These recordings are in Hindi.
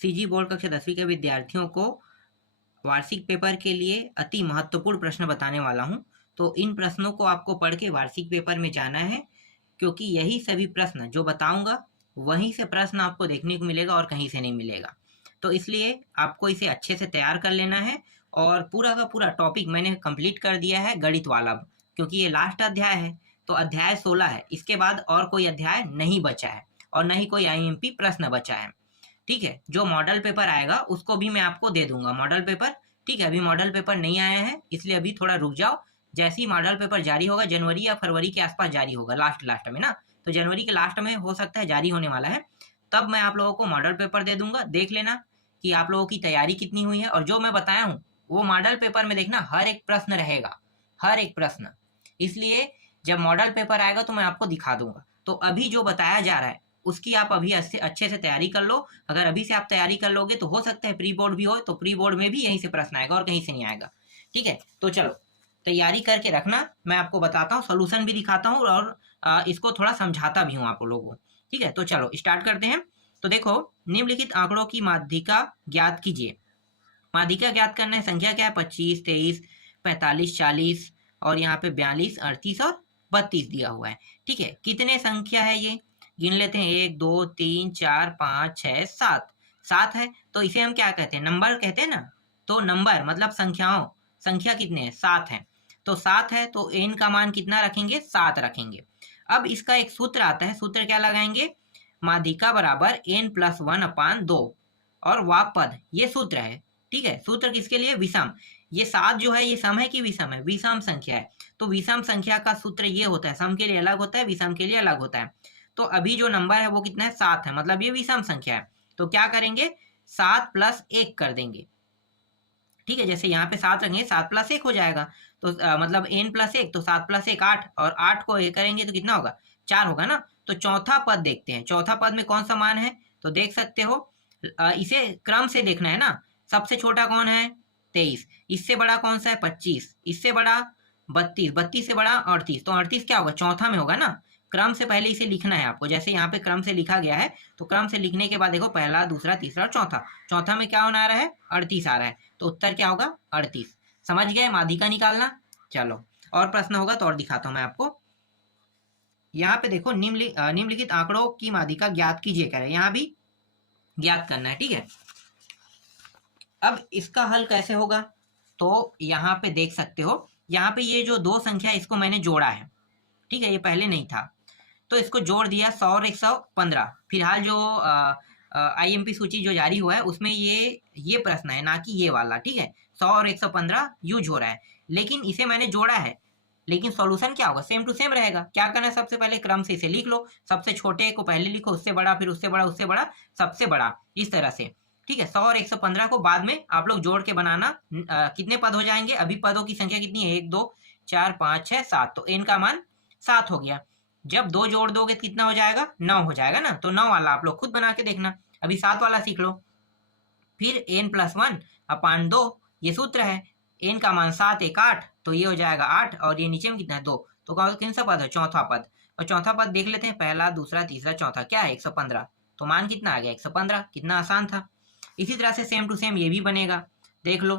सीजी बोर्ड कक्षा 10वीं के विद्यार्थियों को वार्षिक पेपर के लिए अति महत्वपूर्ण प्रश्न बताने वाला हूं। तो इन प्रश्नों को आपको पढ़ के वार्षिक पेपर में जाना है, क्योंकि यही सभी प्रश्न जो बताऊंगा वहीं से प्रश्न आपको देखने को मिलेगा और कहीं से नहीं मिलेगा। तो इसलिए आपको इसे अच्छे से तैयार कर लेना है। और पूरा का पूरा टॉपिक मैंने कंप्लीट कर दिया है गणित वाला, क्योंकि ये लास्ट अध्याय है। तो अध्याय 16 है, इसके बाद और कोई अध्याय नहीं बचा है और न ही कोई आईएमपी प्रश्न बचा है। ठीक है, जो मॉडल पेपर आएगा उसको भी मैं आपको दे दूंगा मॉडल पेपर। ठीक है, अभी मॉडल पेपर नहीं आया है, इसलिए अभी थोड़ा रुक जाओ। जैसे ही मॉडल पेपर जारी होगा, जनवरी या फरवरी के आसपास जारी होगा, लास्ट में ना, तो जनवरी के लास्ट में हो सकता है जारी होने वाला है, तब मैं आप लोगों को मॉडल पेपर दे दूंगा। देख लेना कि आप लोगों की तैयारी कितनी हुई है। और जो मैं बताया हूँ वो मॉडल पेपर में देखना, हर एक प्रश्न रहेगा, हर एक प्रश्न। इसलिए जब मॉडल पेपर आएगा तो मैं आपको दिखा दूंगा। तो अभी जो बताया जा रहा है उसकी आप अभी अच्छे से तैयारी कर लो। अगर अभी से आप तैयारी कर लोगे तो हो सकता है प्री बोर्ड भी हो, तो प्री बोर्ड में भी यहीं से प्रश्न आएगा और कहीं से नहीं आएगा। ठीक है, तो चलो तैयारी करके रखना। मैं आपको बताता हूँ, सोल्यूशन भी दिखाता हूँ और इसको थोड़ा समझाता भी हूँ आप लोगों को। ठीक है, तो चलो स्टार्ट करते हैं। तो देखो, निम्नलिखित आंकड़ों की माध्यिका ज्ञात कीजिए। माध्यिका ज्ञात करना है। संख्या क्या है? 25, 23, 45, 40 और यहाँ पे 42, 38 और 32 दिया हुआ है। ठीक है, कितने संख्या है ये गिन लेते हैं। 1 2 3 4 5 6 7, 7 है। तो इसे हम क्या कहते हैं? नंबर कहते हैं ना। तो नंबर मतलब संख्याओं, संख्या कितने हैं? 7 है। तो 7 है तो n का मान कितना रखेंगे? 7 रखेंगे। अब इसका एक सूत्र आता है, सूत्र क्या लगाएंगे? माध्यिका बराबर n+1/2 और वापद, ये सूत्र है। ठीक है, सूत्र किसके लिए? विषम। ये 7 जो है ये सम है कि विषम है? विषम संख्या है। तो विषम संख्या का सूत्र ये होता है, सम के लिए अलग होता है, विषम के लिए अलग होता है। तो अभी जो नंबर है वो कितना है? 7 है, मतलब ये विषम संख्या है। तो क्या करेंगे? 7 + 1 कर देंगे। ठीक है, जैसे यहाँ पे 7 रखेंगे, 7 + 1 हो जाएगा। तो मतलब n+1, तो 7 + 1 8, और 8 को ये करेंगे तो कितना होगा? 4 होगा ना। तो चौथा पद देखते हैं, चौथा पद में कौन सा मान है? तो देख सकते हो, इसे क्रम से देखना है ना। सबसे छोटा कौन है? 23। इससे बड़ा कौन सा है? 25। इससे बड़ा 32। 32 से बड़ा 38। तो 38 क्या होगा? चौथा में होगा ना। क्रम से पहले इसे लिखना है आपको, जैसे यहाँ पे क्रम से लिखा गया है। तो क्रम से लिखने के बाद देखो, पहला, दूसरा, तीसरा और चौथा। चौथा में क्या होना आ रहा है? 38 आ रहा है। तो उत्तर क्या होगा? 38। समझ गए माध्यिका निकालना? चलो और प्रश्न होगा तो और दिखाता हूं मैं आपको। यहाँ पे देखो, निम्नलिखित आंकड़ों की माध्यिका ज्ञात कीजिए कह रहे हैं, यहाँ भी ज्ञात करना है। ठीक है, अब इसका हल कैसे होगा? तो यहाँ पे देख सकते हो, यहाँ पे ये जो दो संख्या इसको मैंने जोड़ा है। ठीक है, ये पहले नहीं था, तो इसको जोड़ दिया 100 और 115। फिलहाल जो आईएमपी सूची जो जारी हुआ है उसमें ये प्रश्न है, ना कि ये वाला। ठीक है, 100 और 115 यूज हो रहा है, लेकिन इसे मैंने जोड़ा है। लेकिन सॉल्यूशन क्या होगा? सेम टू सेम रहेगा। क्या करना है? सबसे पहले क्रम से इसे लिख लो। सबसे छोटे को पहले लिखो, उससे बड़ा, फिर उससे बड़ा, उससे बड़ा, सबसे बड़ा, इस तरह से। ठीक है, 100 और 115 को बाद में आप लोग जोड़ के बनाना। कितने पद हो जाएंगे? अभी पदों की संख्या कितनी है? 1 2 4 5 6 7। तो n का मान 7 हो गया। जब 2 जोड़ दोगे तो कितना हो जाएगा? 9 हो जाएगा ना। तो 9 वाला आप लोग खुद बना के देखना। अभी 7 वाला सीख लो। फिर n+1/2, ये सूत्र है। n का मान 7 1 8, तो ये हो जाएगा 8, और ये नीचे में कितना है? 2। तो कौन सा पद है? चौथा पद। और चौथा पद देख लेते हैं, पहला, दूसरा, तीसरा, चौथा क्या है? 115। तो मान कितना आ गया? 115। कितना आसान था। इसी तरह से सेम टू सेम ये भी बनेगा, देख लो।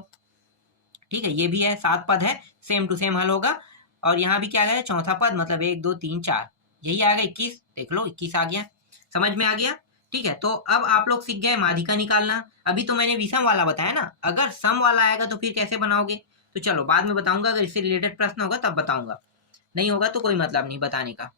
ठीक है, ये भी है, 7 पद है, सेम टू सेम हल होगा। और यहाँ भी क्या है? चौथा पद, मतलब 1 2 3 4, यही आएगा 21। देख लो, 21 आ गया। समझ में आ गया? ठीक है, तो अब आप लोग सीख गए माध्यिका निकालना। अभी तो मैंने विषम वाला बताया ना, अगर सम वाला आएगा तो फिर कैसे बनाओगे? तो चलो बाद में बताऊंगा, अगर इससे रिलेटेड प्रश्न होगा तब बताऊंगा, नहीं होगा तो कोई मतलब नहीं बताने का।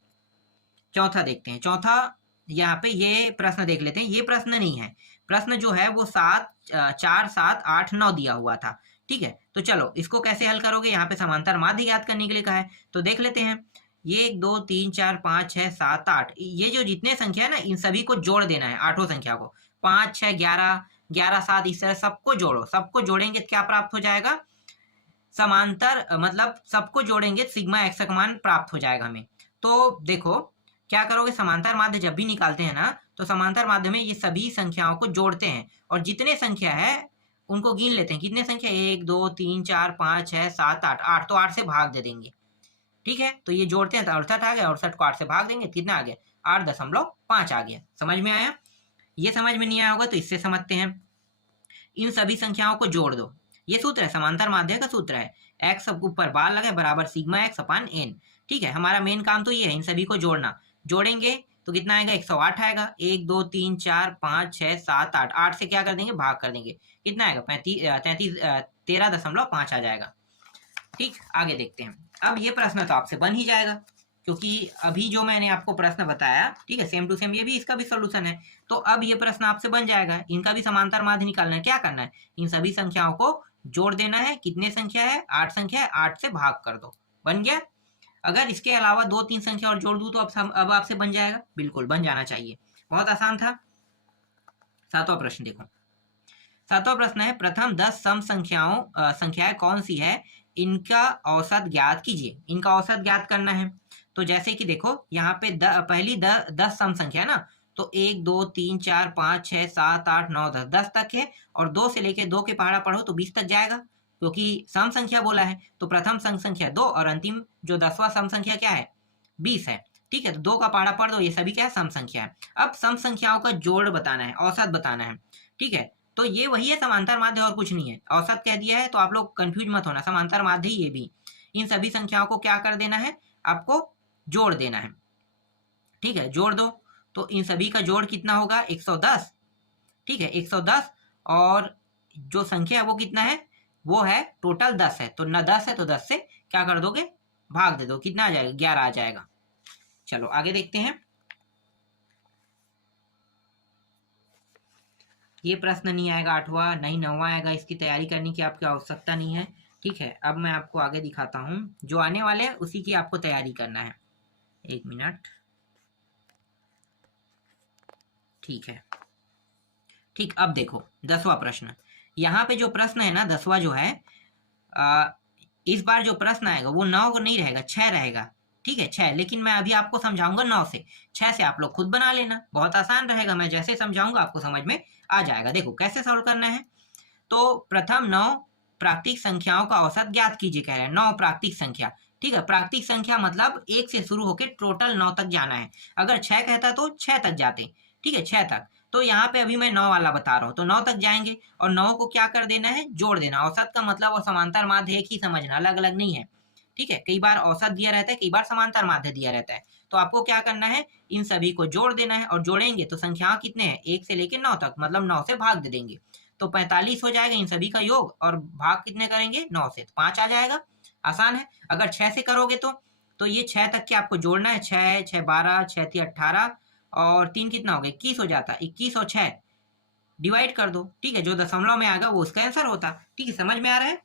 चौथा देखते हैं। चौथा, यहाँ पे ये प्रश्न देख लेते हैं। ये प्रश्न नहीं है, प्रश्न जो है वो 4 7 8 9 दिया हुआ था। ठीक है, तो चलो इसको कैसे हल करोगे? यहाँ पे समांतर माध्य ज्ञात करने के लिए कहा है, तो देख लेते हैं। ये 1 2 3 4 5 6 7 8, ये जो जितने संख्या है ना, इन सभी को जोड़ देना है, आठों संख्या को। 5 6 11 11 7, इस तरह सबको जोड़ो। सबको जोड़ेंगे तो क्या प्राप्त हो जाएगा? समांतर, मतलब सबको जोड़ेंगे सिग्मा एक्स का मान प्राप्त हो जाएगा हमें। तो देखो क्या करोगे, समांतर माध्य जब भी निकालते हैं ना, तो समांतर माध्य में ये सभी संख्याओं को जोड़ते हैं, और जितने संख्या है उनको गिन लेते हैं। कितने संख्या? 1 2 3 4 5 6 7 8, 8 तो 8 से भाग दे देंगे। ठीक है, तो ये जोड़ते हैं तो 68 आ गया, 68 को 8 से भाग देंगे, कितना आ गया? 8.5 आ गया। समझ में आया? ये समझ में नहीं आया होगा तो इससे समझते हैं। इन सभी संख्याओं को जोड़ दो। ये सूत्र है, समांतर माध्य का सूत्र है, एक्स ऊपर बार लगे बराबर सिग्मा एक्स अपान एन। ठीक है, हमारा मेन काम तो ये है इन सभी को जोड़ना। जोड़ेंगे तो कितना आएगा, 108 आएगा। 1 2 3 4 5 6 7 8, 8 से क्या कर देंगे, भाग कर देंगे। कितना आएगा, 13.5 आ जाएगा। ठीक, आगे देखते हैं। अब ये प्रश्न तो आपसे बन ही जाएगा, क्योंकि अभी जो मैंने आपको प्रश्न बताया, ठीक है, सेम टू सेम ये भी, इसका भी सोल्यूशन है। तो अब ये प्रश्न आपसे बन जाएगा, इनका भी समांतर माध्य निकालना है। क्या करना है, इन सभी संख्याओं को जोड़ देना है। कितने संख्या है, 8 संख्या है, 8 से भाग कर दो, बन गया। अगर इसके अलावा 2-3 संख्या और जोड़ दूं तो अब आपसे बन जाएगा, बिल्कुल बन जाना चाहिए। बहुत आसान था। 7वां प्रश्न देखो। 7वां प्रश्न है, प्रथम 10 सम संख्याएं कौन सी है, इनका औसत ज्ञात कीजिए। इनका औसत ज्ञात करना है। तो जैसे कि देखो यहाँ पे पहली 10 सम संख्या है ना, तो 1 2 3 4 5 6 7 8 9 10, 10 तक है। और 2 से लेके 2 के पहाड़ा पढ़ो तो 20 तक जाएगा, क्योंकि सम संख्या बोला है। तो प्रथम सम संख्या 2 और अंतिम जो 10वां सम संख्या क्या है, 20 है। ठीक है, तो 2 का पहाड़ा पढ़ दो, ये सभी क्या है, सम संख्या है। अब सम संख्याओं का जोड़ बताना है, औसत बताना है। ठीक है, तो ये वही है समांतर माध्य, और कुछ नहीं है। औसत कह दिया है तो आप लोग कंफ्यूज मत होना, समांतर माध्य ही ये भी। इन सभी संख्याओं को क्या कर देना है, आपको जोड़ देना है। ठीक है, जोड़ दो तो इन सभी का जोड़ कितना होगा, 110। ठीक है, 110, और जो संख्या है वो कितना है, वो है टोटल 10 है। तो न 10 है तो 10 से क्या कर दोगे, भाग दे दो। कितना आ जाएगा, 11 आ जाएगा। चलो आगे देखते हैं। ये प्रश्न नहीं आएगा 8वां, नहीं 9वां आएगा, इसकी तैयारी करने की आपकी आवश्यकता नहीं है। ठीक है, अब मैं आपको आगे दिखाता हूँ, जो आने वाले हैं उसी की आपको तैयारी करना है। 1 मिनट। ठीक है, ठीक, अब देखो 10वां प्रश्न। यहाँ पे जो प्रश्न है ना, 10वां जो है, इस बार जो प्रश्न आएगा वो 9 नहीं रहेगा, 6 रहेगा। ठीक है, 6, लेकिन मैं अभी आपको समझाऊंगा 9 से। 6 से आप लोग खुद बना लेना, बहुत आसान रहेगा। मैं जैसे समझाऊंगा आपको समझ में आ जाएगा। देखो कैसे सॉल्व करना है। तो प्रथम 9 प्राकृतिक संख्याओं का औसत ज्ञात कीजिए, कह रहे हैं 9 प्राकृतिक संख्या। ठीक है, प्राकृतिक संख्या मतलब 1 से शुरू होकर टोटल 9 तक जाना है। अगर 6 कहता तो 6 तक जाते। ठीक है, 6 तक। तो यहाँ पे अभी मैं 9 वाला बता रहा हूँ, तो 9 तक जाएंगे और 9 को क्या कर देना है, जोड़ देना। औसत का मतलब और समांतर माध्य एक ही समझना, अलग अलग नहीं है। ठीक है, कई बार औसत दिया रहता है, कई बार समांतर माध्य दिया रहता है। तो आपको क्या करना है, इन सभी को जोड़ देना है। और जोड़ेंगे तो संख्या कितने हैं, 1 से लेकर 9 तक, मतलब 9 से भाग दे देंगे तो 45 हो जाएगा इन सभी का योग। और भाग कितने करेंगे, 9 से, तो 5 आ जाएगा। आसान है। अगर 6 से करोगे तो ये 6 तक के आपको जोड़ना है। 6 6 12, 6 3 18, और 3 कितना हो गया, 21 हो जाता। 21 और 6 डिवाइड कर दो। ठीक है, जो दशमलव में आएगा वो उसका आंसर होता। ठीक है, समझ में आ रहा है।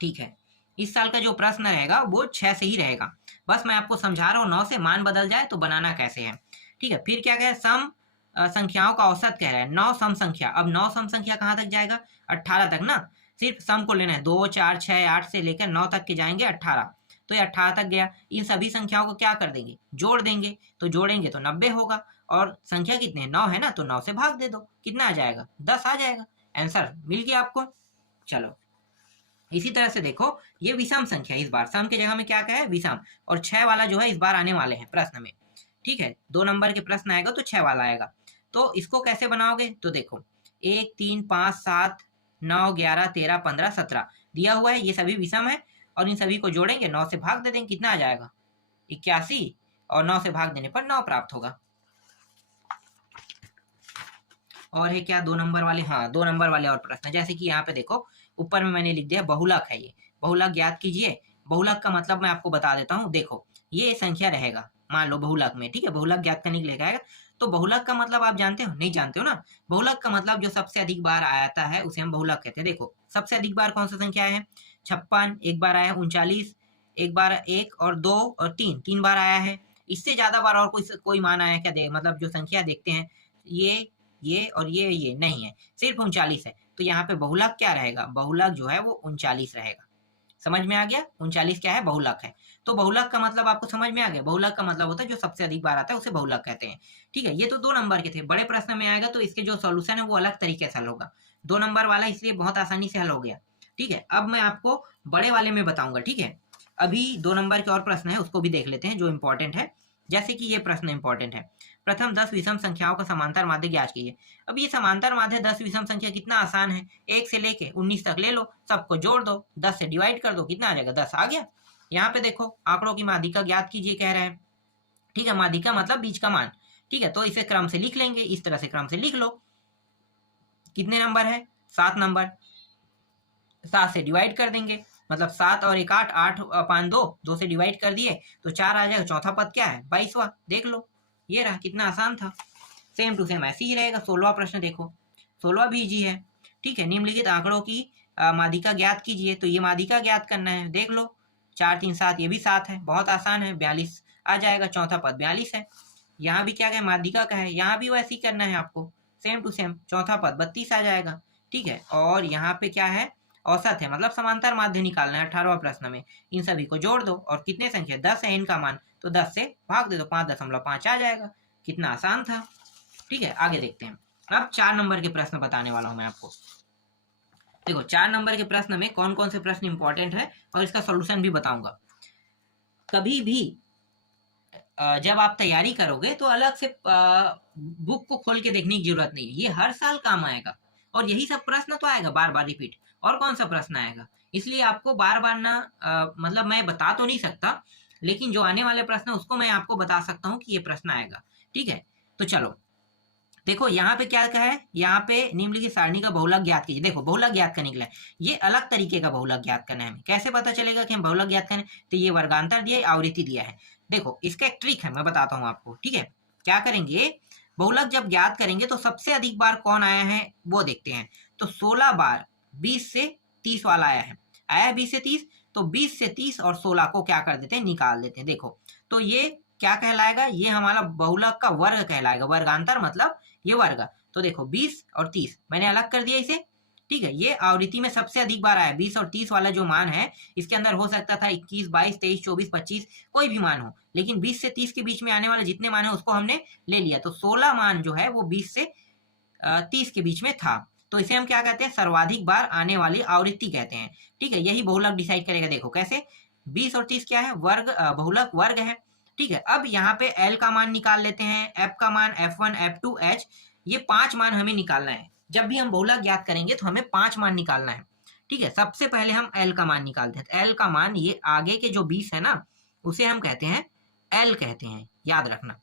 ठीक है, इस साल का जो प्रश्न रहेगा वो 6 से ही रहेगा। बस मैं आपको समझा रहा हूँ, 9 से मान बदल जाए तो बनाना कैसे है। ठीक है, फिर क्या कहे, सम संख्याओं का औसत कह रहा है, 9 सम संख्या। अब 9 सम संख्या कहाँ तक जाएगा, 18 तक ना। सिर्फ सम को लेना है, 2 4 6 8 से लेकर 9 तक के जाएंगे 18। तो ये 18 तक गया। इन सभी संख्याओं को क्या कर देंगे, जोड़ देंगे। तो जोड़ेंगे तो 90 होगा। और संख्या कितने, 9 है ना, तो 9 से भाग दे दो। कितना आ जाएगा, 10 आ जाएगा। आंसर मिल गया आपको। चलो इसी तरह से देखो, ये विषम संख्या, इस बार सम के जगह में क्या है, विषम। और 6 वाला जो है इस बार आने वाले हैं प्रश्न में। ठीक है, 2 नंबर के प्रश्न आएगा तो 6 वाला आएगा। तो इसको कैसे बनाओगे, तो देखो 1 3 5 7 9 11 13 15 17 दिया हुआ है, ये सभी विषम है। और इन सभी को जोड़ेंगे, 9 से भाग दे देंगे, कितना आ जाएगा, 81। और 9 से भाग देने पर 9 प्राप्त होगा। और है क्या, 2 नंबर वाले, हाँ 2 नंबर वाले और प्रश्न। जैसे कि यहाँ पे देखो, ऊपर में मैंने लिख दिया बहुलक है, ये बहुलक ज्ञात कीजिए। बहुलक का मतलब मैं आपको बता देता हूँ। देखो ये संख्या रहेगा, मान लो बहुलक में। ठीक है, बहुलक ज्ञात करने के लिए आएगा। तो बहुलक का मतलब आप जानते हो, नहीं जानते हो ना। बहुलक का मतलब जो सबसे अधिक बार आता है उसे हम बहुलक कहते हैं। देखो सबसे अधिक बार कौन सा संख्या है, 56। एक बार आया 39, एक बार 1 और 2 और 3, 3 बार आया है। इससे ज्यादा बार और कोई मान आया क्या, मतलब जो संख्या देखते हैं, ये और ये नहीं है, सिर्फ 39 है। तो यहाँ पे बहुलक क्या रहेगा, बहुलक जो है वो 39 रहेगा। समझ में आ गया, 39 क्या है, बहुलक है। तो बहुलक का मतलब आपको समझ में आ गया। बहुलक का मतलब होता है जो सबसे अधिक बार आता है उसे बहुलक कहते हैं। ठीक है, ये तो 2 नंबर के थे। बड़े प्रश्न में आएगा तो इसके जो सॉल्यूशन है वो अलग तरीके से हल होगा। 2 नंबर वाला इसलिए बहुत आसानी से हल हो गया। ठीक है, अब मैं आपको बड़े वाले में बताऊंगा। ठीक है, अभी 2 नंबर के और प्रश्न है, उसको भी देख लेते हैं जो इंपॉर्टेंट है। जैसे कि ये प्रश्न इंपॉर्टेंट है। प्रथम 10 विषम संख्याओं का समांतर माध्य ज्ञात कीजिए। अब ये समांतर माध्य 10 विषम संख्या कितना आसान है, 1 से लेके 19 तक ले लो, सबको जोड़ दो, 10 से डिवाइड कर दो, कितना आ जाएगा, 10 आ गया। यहाँ पे देखो आंकड़ों की माध्यिका ज्ञात कीजिए कह रहे हैं, ठीक है, माध्यिका मतलब बीच का मान, ठीक है, तो इसे क्रम से लिख लेंगे, इस तरह से क्रम से लिख लो। कितने नंबर है, 7 नंबर, 7 से डिवाइड कर देंगे, मतलब 7 और 1 8, 8 5 2, 2 से डिवाइड कर दिए तो 4 आ जाएगा। चौथा पद क्या है, 22वां, देख लो, ये रहा, कितना आसान था। सेम टू सेम ऐसे ही रहेगा। 16वां प्रश्न देखो, 16वां भी इजी है, ठीक है। निम्नलिखित आंकड़ों की माध्यिका ज्ञात कीजिए, तो ये माध्यिका ज्ञात करना है, देख लो, 4 3 7, ये भी 7 है, बहुत आसान है, 42 आ जाएगा, चौथा पद 42 है। यहाँ भी क्या है, माध्यिका का है, यहाँ भी वैसे ही करना है आपको, सेम टू सेम, चौथा पद 32 आ जाएगा, ठीक है। और यहाँ पे क्या है, औसत है, मतलब समांतर माध्य निकालना है 18वां प्रश्न में। इन सभी को जोड़ दो और कितने संख्या, 10 है इनका मान, तो 10 से भाग दे दो, 5.5 आ जाएगा। कितना आसान था, ठीक है। आगे देखते हैं। अब 4 नंबर के प्रश्न बताने वाला हूं मैं आपको। देखो 4 नंबर के प्रश्न में कौन कौन से प्रश्न इंपॉर्टेंट है और इसका सॉल्यूशन भी बताऊंगा। कभी भी जब आप तैयारी करोगे तो अलग से बुक को खोल के देखने की जरूरत नहीं है, ये हर साल काम आएगा और यही सब प्रश्न तो आएगा बार बार रिपीट, और कौन सा प्रश्न आएगा। इसलिए आपको बार बार ना मतलब मैं बता तो नहीं सकता, लेकिन जो आने वाले प्रश्न उसको मैं आपको बता सकता हूँ कि ये प्रश्न आएगा, ठीक है। तो चलो देखो यहाँ पे क्या कहा है, यहाँ पे निम्नलिखित सारणी का बहुलक ज्ञात कीजिए। देखो बहुलक ज्ञात करने के लिए ये अलग तरीके का बहुलक ज्ञात करना है। हमें कैसे पता चलेगा कि हम बहुलक ज्ञात करें, तो ये वर्गांतर दिया है, आवृत्ति दिया है। देखो इसका एक ट्रिक है, मैं बताता हूँ आपको, ठीक है। क्या करेंगे, बहुलक जब ज्ञात करेंगे तो सबसे अधिक बार कौन आया है वो देखते हैं। तो 16 बार 20 से 30 वाला आया 20 से 30, तो 20 से 30 और 16 को क्या कर देते हैं, निकाल देते हैं। देखो तो ये क्या कहलाएगा, ये हमारा बहुलक का वर्ग कहलाएगा, वर्गांतर मतलब ये वर्ग। तो देखो 20 और 30 मैंने अलग कर दिया इसे, ठीक है। ये आवृत्ति में सबसे अधिक बार आया, 20 और 30 वाला जो मान है इसके अंदर हो सकता था 21 22 23 24 25 कोई भी मान हो, लेकिन 20 से 30 के बीच में आने वाले जितने मान है उसको हमने ले लिया। तो 16 मान जो है वो 20 से 30 के बीच में था, तो इसे हम क्या कहते हैं, सर्वाधिक बार आने वाली आवृत्ति कहते हैं, ठीक है। यही बहुलक डिसाइड करेगा। देखो कैसे, 20 और 30 क्या है, वर्ग, बहुलक वर्ग है, ठीक है। अब यहाँ पे L का मान निकाल लेते हैं, F का मान, F1 F2 H, ये 5 मान हमें निकालना है। जब भी हम बहुलक ज्ञात करेंगे तो हमें 5 मान निकालना है, ठीक है। सबसे पहले हम L का मान निकालते हैं। L का मान ये आगे के जो 20 है ना उसे हम कहते हैं L कहते हैं, याद रखना,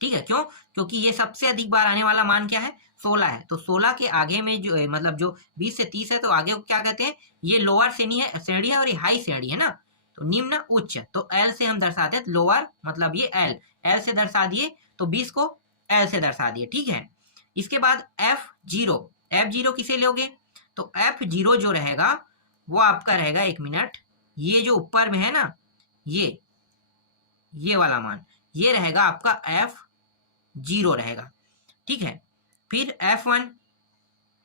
ठीक है। क्यों, क्योंकि ये सबसे अधिक बार आने वाला मान क्या है, 16 है। तो 16 के आगे में जो मतलब जो 20 से 30 है तो आगे को क्या कहते हैं, ये लोअर श्रेणी है और ये हाई श्रेणी है ना, तो निम्न उच्च, तो L से हम दर्शाते हैं लोअर, मतलब ये L से दर्शा दिए, तो 20 को L से दर्शा दिए, ठीक है। इसके बाद F0 किसे लोगे, तो F0 जो रहेगा वो आपका रहेगा, 1 मिनट, ये जो ऊपर में है ना, ये वाला मान, ये रहेगा आपका F0 रहेगा, ठीक है। फिर F1,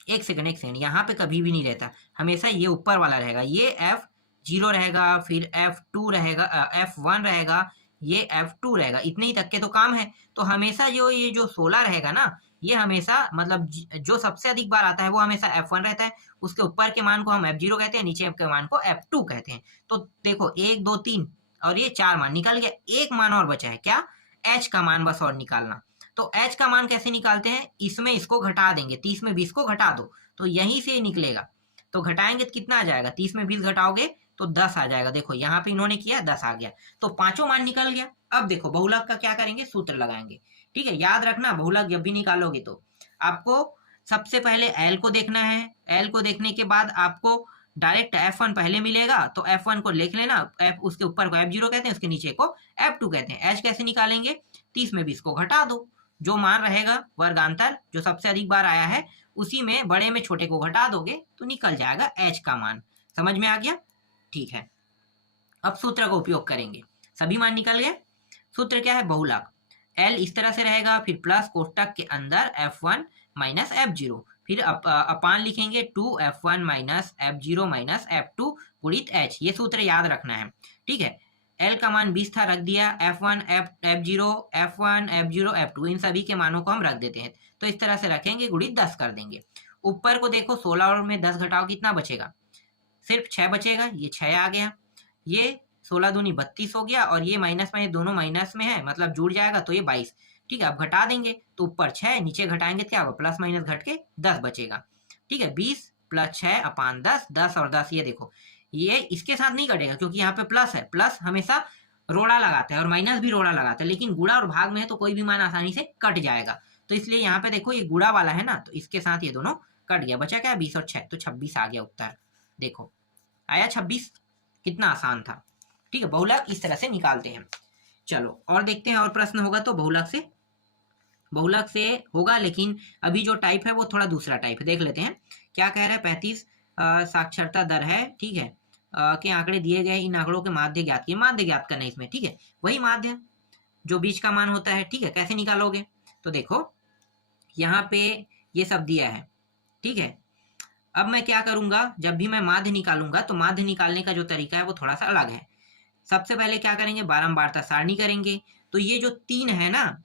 एक सेकंड, यहाँ पे कभी भी नहीं रहता, हमेशा ये ऊपर वाला रहेगा, ये F0 रहेगा, फिर F2 रहेगा, F1 रहेगा, ये F2 रहेगा, इतने ही तक के तो काम है। तो हमेशा जो ये जो 16 रहेगा ना, ये हमेशा मतलब जो सबसे अधिक बार आता है वो हमेशा F1 रहता है, उसके ऊपर के मान को हम F0 कहते हैं, नीचे के मान को F2 कहते हैं। तो देखो 1 2 3 और ये 4 मान निकल गया, एक मान और बचा है, क्या, H का मान बस और निकालना। तो H का मान कैसे निकालते हैं, इसमें इसको घटा देंगे, 30 में 20 को घटा दो तो यहीं से निकलेगा। तो घटाएंगे तो कितना आ जाएगा, 30 में 20 घटाओगे तो 10 आ जाएगा। देखो यहाँ पे इन्होंने किया 10 आ गया, तो पांचों मान निकल गया। अब देखो बहुलक का क्या करेंगे, सूत्र लगाएंगे, ठीक है। याद रखना बहुलक जब भी निकालोगे तो आपको सबसे पहले L को देखना है, L को देखने के बाद आपको डायरेक्ट F1 पहले मिलेगा, तो F1 को लिख लेना, F उसके ऊपर को F0 कहते हैं, उसके नीचे को F2 कहते हैं। H कैसे निकालेंगे, 30 में 20 को घटा दो, जो मान रहेगा वर्गांतर जो सबसे अधिक बार आया है उसी में बड़े में छोटे को घटा दोगे तो निकल जाएगा H का मान। समझ में आ गया, ठीक है। अब सूत्र का उपयोग करेंगे, सभी मान निकल गए। सूत्र क्या है, बहुलक, L इस तरह से रहेगा, फिर प्लस कोष्टक के अंदर F1 माइनस F0, फिर अपान लिखेंगे 2F1 minus F0 minus F2 गुणित H, ये सूत्र याद रखना है, ठीक है। L का मान 20 था, रख दिया, F1 F0 F1 F0 F2 इन सभी के मानों को हम रख देते हैं, तो इस तरह से रखेंगे, गुणित 10 कर देंगे। ऊपर को देखो 16 और में 10 घटाओ कितना बचेगा, सिर्फ 6 बचेगा, ये 6 आ गया। ये 16 दूनी 32 हो गया, और ये माइनस में दोनों माइनस में है, मतलब जुड़ जाएगा तो ये 22। ठीक है, अब घटा देंगे तो ऊपर 6, नीचे घटाएंगे तो क्या होगा, प्लस माइनस घट के 10 बचेगा। ठीक है, 20 + 6 अपान 10, 10 और 10, ये देखो ये इसके साथ नहीं कटेगा क्योंकि यहाँ पे प्लस है, प्लस हमेशा रोड़ा लगाता है और माइनस भी रोड़ा लगाता है, लेकिन गुणा और भाग में है तो कोई भी मान आसानी से कट जाएगा। तो इसलिए यहाँ पे देखो ये गुणा वाला है ना, तो इसके साथ ये दोनों कट गया, बचा क्या 20 और 6, तो 26 आ गया उत्तर। देखो आया 26, कितना आसान था। ठीक है, बहुलक इस तरह से निकालते हैं। चलो और देखते हैं, और प्रश्न होगा तो बहुलक से होगा, लेकिन अभी जो टाइप है वो थोड़ा दूसरा टाइप है, देख लेते हैं क्या कह रहा है। 35 साक्षरता दर है, ठीक है, के आंकड़े दिए गए, इन आंकड़ों के माध्य ज्ञात किए। माध्य ज्ञात करना है इसमें, ठीक है, वही माध्य जो बीच का मान होता है। ठीक है, कैसे निकालोगे, तो देखो यहाँ पे ये सब दिया है। ठीक है, अब मैं क्या करूंगा, जब भी मैं माध्य निकालूंगा तो माध्य निकालने का जो तरीका है वो थोड़ा सा अलग है। सबसे पहले क्या करेंगे, बारंबारता सारणी करेंगे। तो ये जो 3 है ना,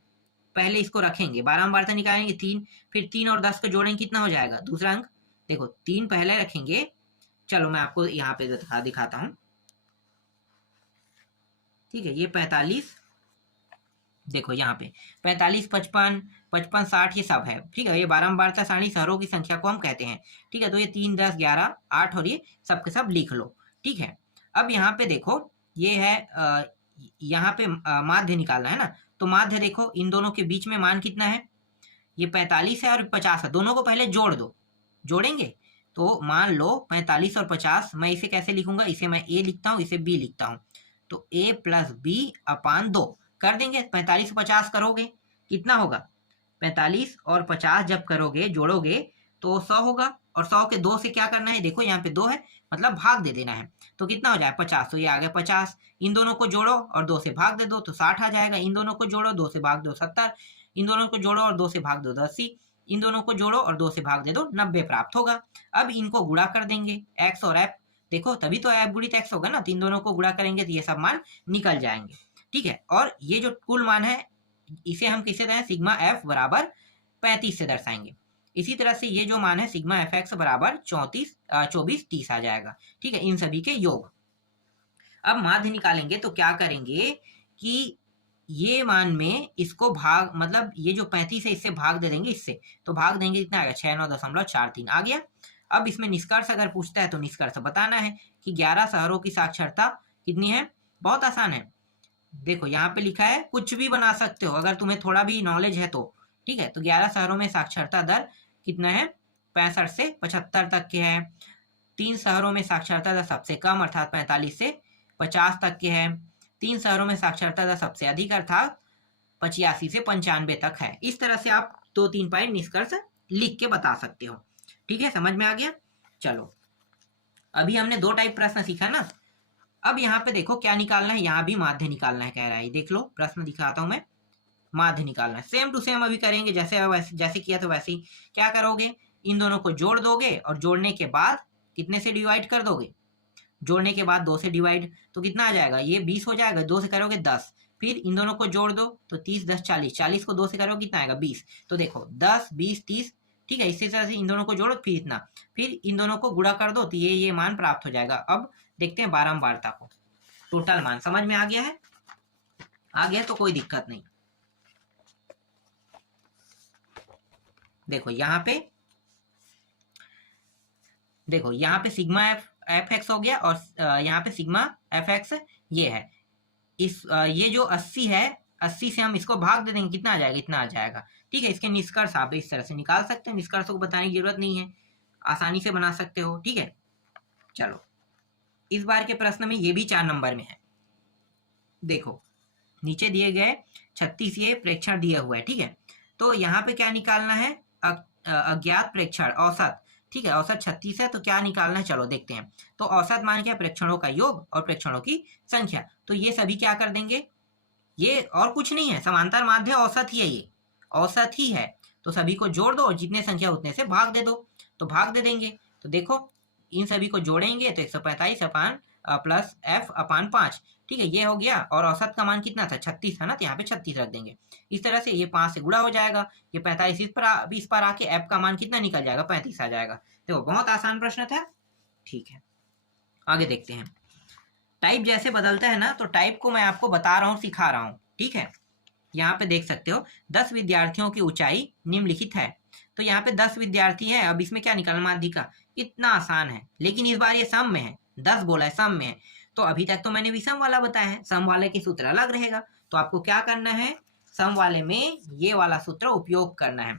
पहले इसको रखेंगे, बारंबारता निकालेंगे 3, फिर 3 और 10 को जोड़ेंगे, कितना हो जाएगा दूसरा अंक। देखो 3 पहले रखेंगे, चलो मैं आपको यहाँ पे दिखाता हूँ। ठीक है, ये 45, देखो यहाँ पे 45, 55, 55, 60 ये सब है। ठीक है, ये बारंबारता सारणी शहरों की संख्या को हम कहते हैं। ठीक है, तो ये 3, 10, 11, 8 और ये सब के सब लिख लो। ठीक है, अब यहाँ पे देखो ये है यहाँ पे माध्य निकालना है ना, तो माध्य देखो इन दोनों के बीच में मान कितना है, ये 45 है और 50 है, दोनों को पहले जोड़ दो। जोड़ेंगे तो मान लो 45 और 50, मैं इसे कैसे लिखूंगा, इसे मैं ए लिखता हूँ, इसे बी लिखता हूँ, तो a + b अपान 2 कर देंगे। 45 और 50 करोगे कितना होगा, 45 और 50 जब करोगे जोड़ोगे तो 100 होगा, और 100 के 2 से क्या करना है, देखो यहाँ पे 2 है, मतलब भाग दे देना है, तो कितना हो जाए 50, तो ये आ गया 50। इन दोनों को जोड़ो और 2 से भाग दे दो तो 60 आ जाएगा। इन दोनों को जोड़ो 2 से भाग दो 70, इन दोनों को जोड़ो और 2 से भाग दो 80, इन दोनों को जोड़ो और 2 से भाग दे दो 90 प्राप्त होगा। अब इनको गुणा कर देंगे, x और f, देखो तभी तो f गुणित x होगा ना, तो इन दोनों को गुणा करेंगे तो ये सब मान निकल जाएंगे। ठीक है, और ये जो कुल मान है इसे हम किसे दें, सिग्मा f बराबर 35 से दर्शाएंगे। इसी तरह से ये जो मान है सिग्मा एफ एक्स बराबर 24, 30 आ जाएगा। ठीक है, इन सभी के योग। अब माध्य निकालेंगे तो क्या करेंगे कि ये मान में इसको भाग, मतलब ये जो 35 है इससे भाग दे देंगे, इससे तो भाग देंगे, कितना आएगा 69.43 आ गया। अब इसमें निष्कर्ष अगर पूछता है तो निष्कर्ष बताना है कि 11 शहरों की साक्षरता कितनी है। बहुत आसान है, देखो यहाँ पे लिखा है, कुछ भी बना सकते हो अगर तुम्हें थोड़ा भी नॉलेज है तो। ठीक है, तो 11 शहरों में साक्षरता दर कितना है, 65 से 75 तक के है। 3 शहरों में साक्षरता दर सबसे कम अर्थात 45 से 50 तक के है। 3 शहरों में साक्षरता दर सबसे अधिक अर्थात 85 से 95 तक है। इस तरह से आप 2-3 पॉइंट निष्कर्ष लिख के बता सकते हो। ठीक है, समझ में आ गया। चलो अभी हमने 2 टाइप प्रश्न सीखा ना, अब यहाँ पे देखो क्या निकालना है, यहाँ भी माध्य निकालना है कह रहा है। देख लो प्रश्न दिखाता हूं मैं, माध्य निकालना है, सेम टू सेम अभी करेंगे जैसे किया तो वैसे ही। क्या करोगे, इन दोनों को जोड़ दोगे और जोड़ने के बाद कितने से डिवाइड कर दोगे, जोड़ने के बाद 2 से डिवाइड, तो कितना आ जाएगा, ये 20 हो जाएगा, 2 से करोगे 10, फिर इन दोनों को जोड़ दो तो 30, 10, 40, 40 को 2 से करोगे कितना आएगा 20, तो देखो 10, 20, 30। ठीक है, इसी तरह से इन दोनों को जोड़ो फिर इतना, फिर इन दोनों को गुणा कर दो तो ये मान प्राप्त हो जाएगा। अब देखते हैं बारंबारता को, टोटल मान समझ में आ गया है, आ गया तो कोई दिक्कत नहीं। देखो यहाँ पे सिग्मा एफ एक्स हो गया, और यहाँ पे सिग्मा एफ एक्स ये है। ये जो 80 है, 80 से हम इसको भाग दे देंगे, कितना आ जाएगा, इतना आ जाएगा। ठीक है, इसके निष्कर्ष आप इस तरह से निकाल सकते हैं, निष्कर्ष को बताने की जरूरत नहीं है, आसानी से बना सकते हो। ठीक है, चलो इस बार के प्रश्न में ये भी 4 नंबर में है। देखो नीचे दिए गए 36 ये प्रेक्षण दिया हुआ है। ठीक है, तो यहाँ पे क्या निकालना है, अज्ञात प्रेक्षण औसत। ठीक है, औसत 36 है, तो क्या निकालना है, चलो देखते हैं। तो औसत मान क्या, प्रेक्षणों का योग और प्रेक्षणों की संख्या, तो ये सभी क्या कर देंगे, ये और कुछ नहीं है, समांतर माध्य औसत ही है, ये औसत ही है, तो सभी को जोड़ दो और जितने संख्या उतने से भाग दे दो, तो भाग दे देंगे। तो देखो इन सभी को जोड़ेंगे तो 145 अपान प्लस एफ अपान 5। ठीक है, ये हो गया, और औसत का मान कितना था 36 था ना, तो यहाँ पे 36 रख देंगे। इस तरह से ये 5 से गुणा हो जाएगा, ये 45 इस पर आके एफ का मान कितना निकल जाएगा, 35 आ जाएगा। देखो बहुत आसान प्रश्न था। ठीक है, आगे देखते हैं। टाइप जैसे बदलता है ना, तो टाइप को मैं आपको बता रहा हूँ, सिखा रहा हूँ, ठीक है। यहाँ पे देख सकते हो 10 विद्यार्थियों की ऊंचाई निम्नलिखित है। तो यहाँ पे 10 विद्यार्थी है। अब इसमें क्या निकालना, माध्यिका। इतना आसान है, लेकिन इस बार ये सम में है, 10 बोला है, सम में है। तो अभी तक तो मैंने विषम वाला बताया है, सम वाले की सूत्र अलग रहेगा। तो आपको क्या करना है, सम वाले में ये वाला सूत्र उपयोग करना है।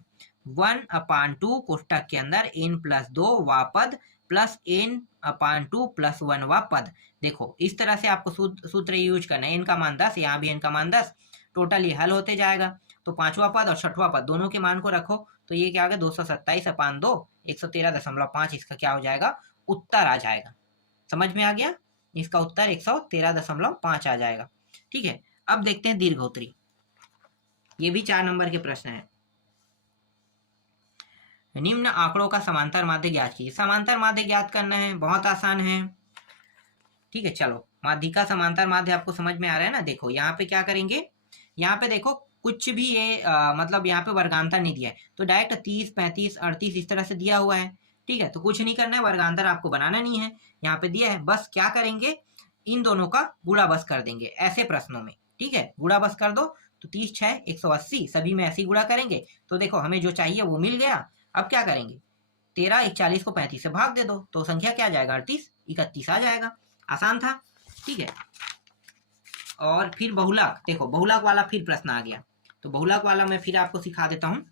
1/2 कोष्टक के अंदर n+2 वा पद प्लस n/2 + 1 वा पद। देखो इस तरह से आपको सूत्र यूज करना है। n का मान 10, यहाँ भी n का मान 10, टोटल ये हल होते जाएगा। तो 5वां पद और 6वां पद दोनों के मान को रखो, तो ये क्या होगा, 227/2 113.5 इसका क्या हो जाएगा, उत्तर आ जाएगा। समझ में आ गया, इसका उत्तर 113.5 आ जाएगा। ठीक है, अब देखते हैं दीर्घोत्तरी। ये भी 4 नंबर के प्रश्न है। निम्न आंकड़ों का समांतर माध्य ज्ञात कीजिए। समांतर माध्य ज्ञात करना है, बहुत आसान है। ठीक है, चलो माध्यिका समांतर माध्य आपको समझ में आ रहा है ना। देखो यहाँ पे क्या करेंगे, यहाँ पे देखो कुछ भी ये मतलब यहाँ पे वर्गांतर नहीं दिया है, तो डायरेक्ट 30, 35, 38 इस तरह से दिया हुआ है। ठीक है, तो कुछ नहीं करना है, वर्गांतर आपको बनाना नहीं है, यहाँ पे दिया है। बस क्या करेंगे, इन दोनों का गुणा बस कर देंगे ऐसे प्रश्नों में। ठीक है, गुणा बस कर दो, तो 30 6 180, सभी में ऐसे ही गुणा करेंगे। तो देखो हमें जो चाहिए वो मिल गया। अब क्या करेंगे, 13 41 को 35 से भाग दे दो, तो संख्या क्या आ जाएगा, 38 31 आ जाएगा। आसान था। ठीक है, और फिर बहुलक। देखो बहुलक वाला फिर प्रश्न आ गया, तो बहुलक वाला मैं फिर आपको सिखा देता हूँ।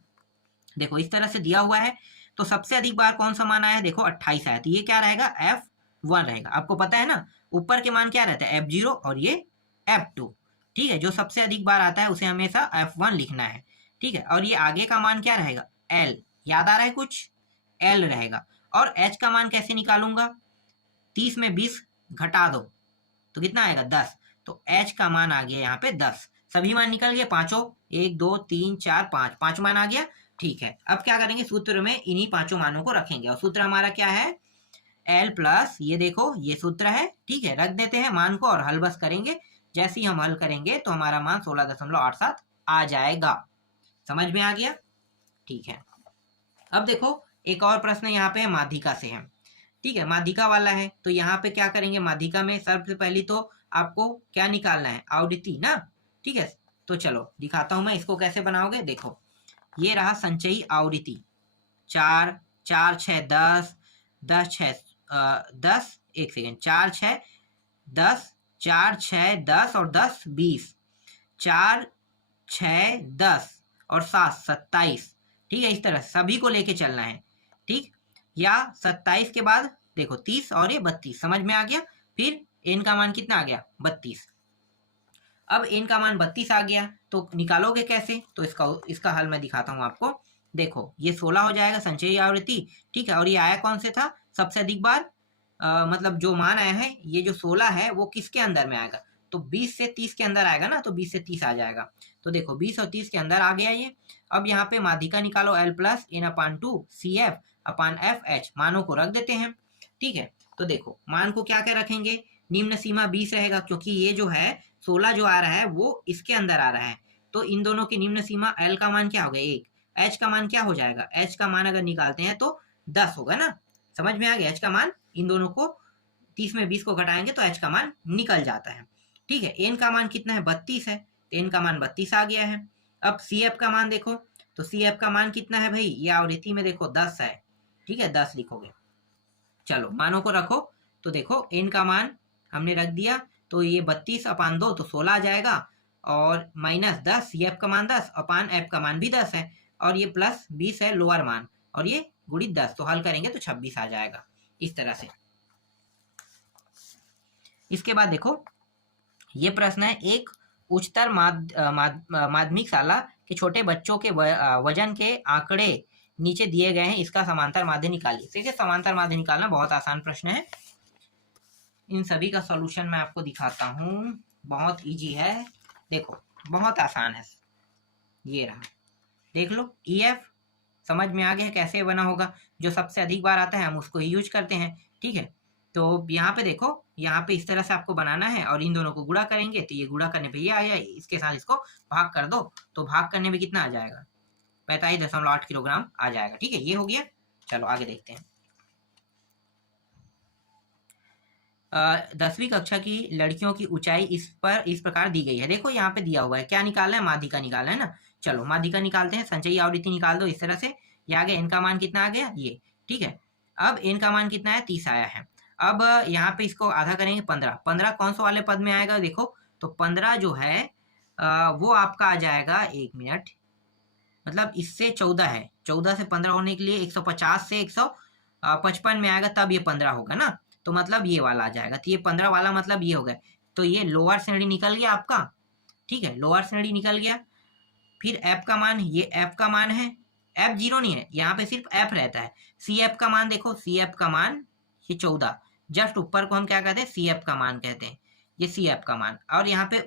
देखो इस तरह से दिया हुआ है, तो सबसे अधिक बार कौन सा मान आया है, देखो 28 आया, तो ये क्या रहेगा, F1 रहेगा। आपको पता है ना ऊपर के मान क्या रहता है, F0 और ये F2। ठीक है, जो सबसे अधिक बार आता है उसे हमेशा F1 लिखना है। ठीक है, और ये आगे का मान क्या रहेगा, L, याद आ रहा है कुछ, L रहेगा। और H का मान कैसे निकालूंगा, 30 में 20 घटा दो तो कितना आएगा, 10। तो H का मान आ गया यहाँ पे 10। सभी मान निकल गए, पांचों, 1 2 3 4 5, 5 मान आ गया। ठीक है, अब क्या करेंगे, सूत्र में इन्हीं पांचों मानों को रखेंगे, और सूत्र हमारा क्या है, L प्लस, ये देखो ये सूत्र है। ठीक है, रख देते हैं मान को और हल बस करेंगे। जैसे ही हम हल करेंगे तो हमारा मान 16.87 आ जाएगा। समझ में आ गया। ठीक है, अब देखो एक और प्रश्न यहाँ पे माध्यिका से है। ठीक है, माध्यिका वाला है, तो यहाँ पे क्या करेंगे, माध्यिका में सबसे पहले तो आपको क्या निकालना है, आवृत्ति ना। ठीक है, तो चलो दिखाता हूं मैं इसको कैसे बनाओगे। देखो ये रहा संचयी आवृत्ति, 4 4 6 10 10 6 10, एक सेकेंड, 4 6 10 4 6 10 और 10 20, 4 6 10 और 7 27। ठीक है, इस तरह सभी को लेके चलना है। ठीक, या 27 के बाद देखो 30 और ये 32, समझ में आ गया। फिर n का मान कितना आ गया, 32। अब n का मान 32 आ गया, तो निकालोगे कैसे, तो इसका हल मैं दिखाता हूं आपको। देखो ये 16 हो जाएगा संचयी आवृत्ति। ठीक है, और ये आया कौन से था, सबसे अधिक बार, मतलब जो मान आया है, ये जो 16 है वो किसके अंदर में आएगा, तो 20 से 30 के अंदर आएगा ना, तो 20 से 30 आ जाएगा। तो देखो 20 और 30 के अंदर आ गया ये। अब यहाँ पे माध्यिका निकालो, L प्लस n/2 CF/FH, मानों को रख देते हैं। ठीक है, तो देखो मान को क्या क्या रखेंगे, निम्न सीमा 20 रहेगा, क्योंकि ये जो है 16 जो आ रहा है वो इसके अंदर आ रहा है। तो इन दोनों की निम्न सीमा, L का मान क्या होगा 1, H का मान क्या हो जाएगा, H का मान अगर निकालते हैं तो 10 होगा ना। समझ में आ गया, H का मान, इन दोनों को 30 में 20 को घटाएंगे तो H का मान निकल जाता है। ठीक है, n का मान कितना है, 32 है, तो n का मान 32 आ गया है। अब CF का मान देखो, तो CF का मान कितना है भाई, ये आवृत्ति में देखो 10 है। ठीक है, 10 लिखोगे। चलो मानों को रखो, तो देखो n का मान हमने रख दिया, तो ये 32/2 तो 16 आ जाएगा, और -10 CF का मान 10 अपान F का मान भी 10 है, और ये प्लस 20 है लोअर मान, और ये गुणित 10, तो हल करेंगे तो 26 आ जाएगा इस तरह से। इसके बाद देखो ये प्रश्न है, एक उच्चतर माध्यमिक शाला के छोटे बच्चों के वजन के आंकड़े नीचे दिए गए हैं, इसका समांतर माध्य निकालिए। देखिए समांतर माध्य निकालना बहुत आसान प्रश्न है। इन सभी का सॉल्यूशन मैं आपको दिखाता हूँ, बहुत इजी है। देखो बहुत आसान है, ये रहा, देख लो। EF समझ में आ गया कैसे बना होगा, जो सबसे अधिक बार आता है हम उसको ही यूज करते हैं। ठीक है, तो यहाँ पे देखो, यहाँ पे इस तरह से आपको बनाना है, और इन दोनों को गुणा करेंगे, तो ये गुणा करने पे ये आया, इसके साथ इसको भाग कर दो, तो भाग करने में कितना आ जाएगा, 45.8 किलोग्राम आ जाएगा। ठीक है, ये हो गया। चलो आगे देखते हैं। 10वीं कक्षा की लड़कियों की ऊंचाई इस प्रकार दी गई है। देखो यहाँ पे दिया हुआ है, क्या निकालना है, माध्यिका निकालना है ना। चलो माध्यिका निकालते हैं, संचयी आवृत्ति निकाल दो इस तरह से। ये आ गया, इनका मान कितना आ गया, ये ठीक है। अब इनका मान कितना है, 30 आया है। अब यहाँ पे इसको आधा करेंगे, 15। 15 कौन सा वाले पद में आएगा, देखो तो 15 जो है वो आपका आ जाएगा, 1 मिनट, मतलब इससे 14 है, 14 से 15 होने के लिए 150 से 155 में आएगा, तब ये 15 होगा ना। तो मतलब ये वाला आ जाएगा, तो ये 15 वाला मतलब ये हो गया। तो ये लोअर श्रेणी निकल गया आपका, ठीक है, लोअर श्रेणी निकल गया। फिर एफ का मान, ये एफ का मान है, एफ 0 नहीं है, यहाँ पे सिर्फ एफ रहता है। सी एफ का मान देखो, सी एफ का मान ये 14, जस्ट ऊपर को हम क्या कहते हैं, सी एफ का मान कहते हैं, ये सी एफ का मान। और यहाँ पे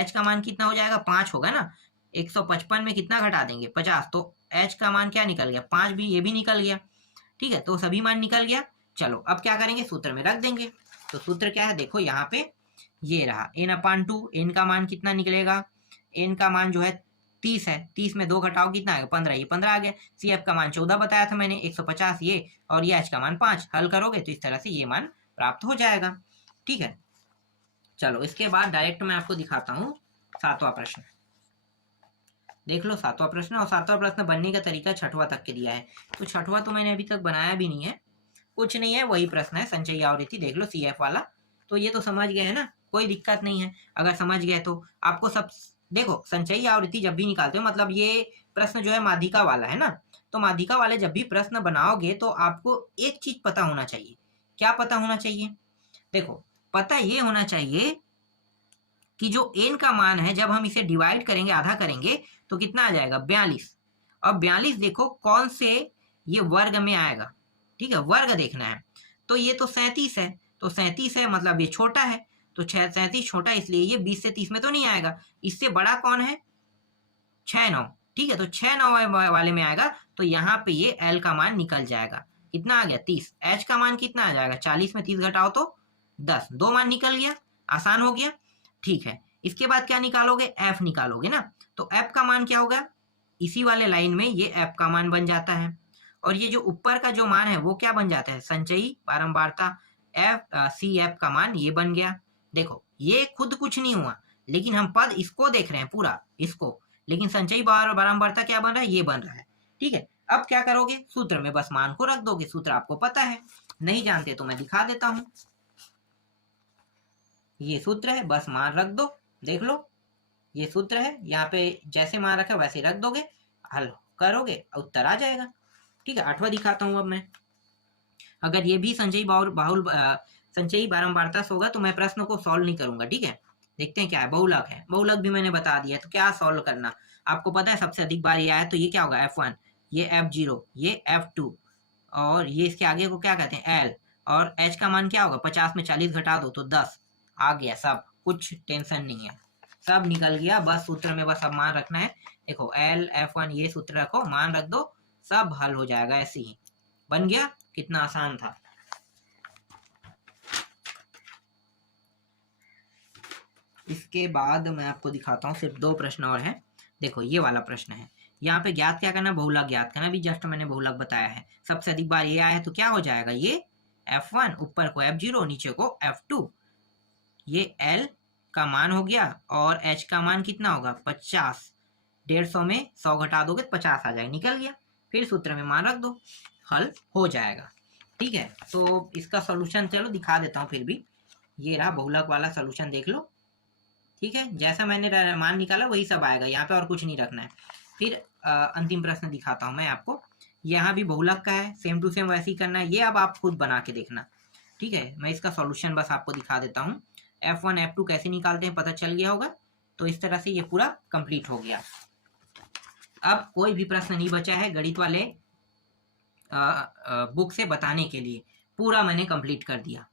एच का मान कितना हो जाएगा, 5 होगा ना। 155 में कितना घटा देंगे, 50, तो एच का मान क्या निकल गया, 5 भी, ये भी निकल गया, ठीक है। तो सभी मान निकल गया। चलो अब क्या करेंगे, सूत्र में रख देंगे। तो सूत्र क्या है, देखो यहाँ पे ये रहा, n/2, n का मान कितना निकलेगा, n का मान जो है 30 है, 30 में 2 घटाओ कितना आएगा, 15, ये 15 आ गया। सी एफ का मान 14 बताया था मैंने, 150 ये, और ये एच का मान 5, हल करोगे तो इस तरह से ये मान प्राप्त हो जाएगा, ठीक है। चलो इसके बाद डायरेक्ट मैं आपको दिखाता हूँ 7वां प्रश्न। देख लो 7वां प्रश्न, और 7वां प्रश्न बनने का तरीका 6वां तक के दिया है। तो 6वां तो मैंने अभी तक बनाया भी नहीं है, कुछ नहीं है, वही प्रश्न है, संचयी आवृत्ति, देख लो सी एफ वाला। तो ये तो समझ गए है ना, कोई दिक्कत नहीं है। अगर समझ गए तो आपको सब, देखो संचयी आवृत्ति जब भी निकालते हो, मतलब ये प्रश्न जो है माध्यिका वाला है ना, तो माध्यिका वाले जब भी प्रश्न बनाओगे तो आपको एक चीज पता होना चाहिए। क्या पता होना चाहिए, देखो पता ये होना चाहिए कि जो n का मान है, जब हम इसे डिवाइड करेंगे, आधा करेंगे, तो कितना आ जाएगा, 42। अब 42 देखो कौन से ये वर्ग में आएगा, ठीक है, वर्ग देखना है। तो ये तो 37 है, तो 37 है मतलब ये छोटा है, तो 37 छोटा, इसलिए ये 20 से 30 में तो नहीं आएगा। इससे बड़ा कौन है, 6, 9, ठीक है, तो 6, 9 वाले में आएगा। तो यहाँ पे ये L का मान निकल जाएगा, कितना आ गया, 30। H का मान कितना आ जाएगा, 40 में 30 घटाओ तो 10, 2 मान निकल गया, आसान हो गया, ठीक है। इसके बाद क्या निकालोगे, F निकालोगे ना। तो F का मान क्या होगा, इसी वाले लाइन में ये F का मान बन जाता है, और ये जो ऊपर का जो मान है वो क्या बन जाता है, संचयी बारंबारता सी एफ का मान ये बन गया। देखो ये खुद कुछ नहीं हुआ, लेकिन हम पद इसको देख रहे हैं पूरा इसको, लेकिन संचयी बारंबारता क्या बन रहा है, ये बन रहा है, ठीक है। अब क्या करोगे, सूत्र में बस मान को रख दोगे, सूत्र आपको पता है, नहीं जानते तो मैं दिखा देता हूं। ये सूत्र है, बस मान रख दो, देख लो ये सूत्र है, यहाँ पे जैसे मान रखा वैसे रख दोगे, हल करोगे उत्तर आ जाएगा, ठीक है। 8वां दिखाता हूं अब मैं। अगर ये भी संचयी बारंबारता से होगा तो मैं प्रश्न को सॉल्व नहीं करूंगा, ठीक है। देखते हैं क्या है, बहुलक है, बहुलक भी मैंने बता दिया, तो क्या सॉल्व करना, आपको पता है सबसे अधिक बार ये आया, तो ये क्या होगा, F1, ये F0, ये F2, और ये इसके आगे को क्या कहते हैं, L, और H का मान क्या होगा, 50 में 40 घटा दो तो 10 आ गया, सब कुछ टेंशन नहीं है, सब निकल गया। बस सूत्र में बस अब मान रखना है, देखो L F1 ये सूत्र रखो, मान रख दो, सब हल हो जाएगा, ऐसे ही बन गया, कितना आसान था। इसके बाद मैं आपको दिखाता हूँ, सिर्फ 2 प्रश्न और हैं। देखो ये वाला प्रश्न है, यहाँ पे ज्ञात क्या करना, बहुलक ज्ञात करना, भी जस्ट मैंने बहुलक बताया है। सबसे अधिक बार ये आया है तो क्या हो जाएगा, ये F1, ऊपर को F0, नीचे को F2, ये L का मान हो गया, और H का मान कितना होगा, 50, 150 में 100 घटा दोगे तो 50 आ जाएगा, निकल गया। फिर सूत्र में मान रख दो, हल हो जाएगा, ठीक है। तो इसका सॉल्यूशन चलो दिखा देता हूँ, फिर भी ये रहा बहुलक वाला सॉल्यूशन, देख लो, ठीक है, जैसा मैंने मान निकाला वही सब आएगा, यहाँ पे और कुछ नहीं रखना है। फिर अंतिम प्रश्न दिखाता हूँ मैं आपको, यहाँ भी बहुलक का है, सेम टू सेम वैसे ही करना है, ये अब आप खुद बना के देखना, ठीक है। मैं इसका सॉल्यूशन बस आपको दिखा देता हूँ, F1 F2 कैसे निकालते हैं पता चल गया होगा। तो इस तरह से ये पूरा कंप्लीट हो गया। अब कोई भी प्रश्न नहीं बचा है गणित वाले बुक से बताने के लिए, पूरा मैंने कंप्लीट कर दिया।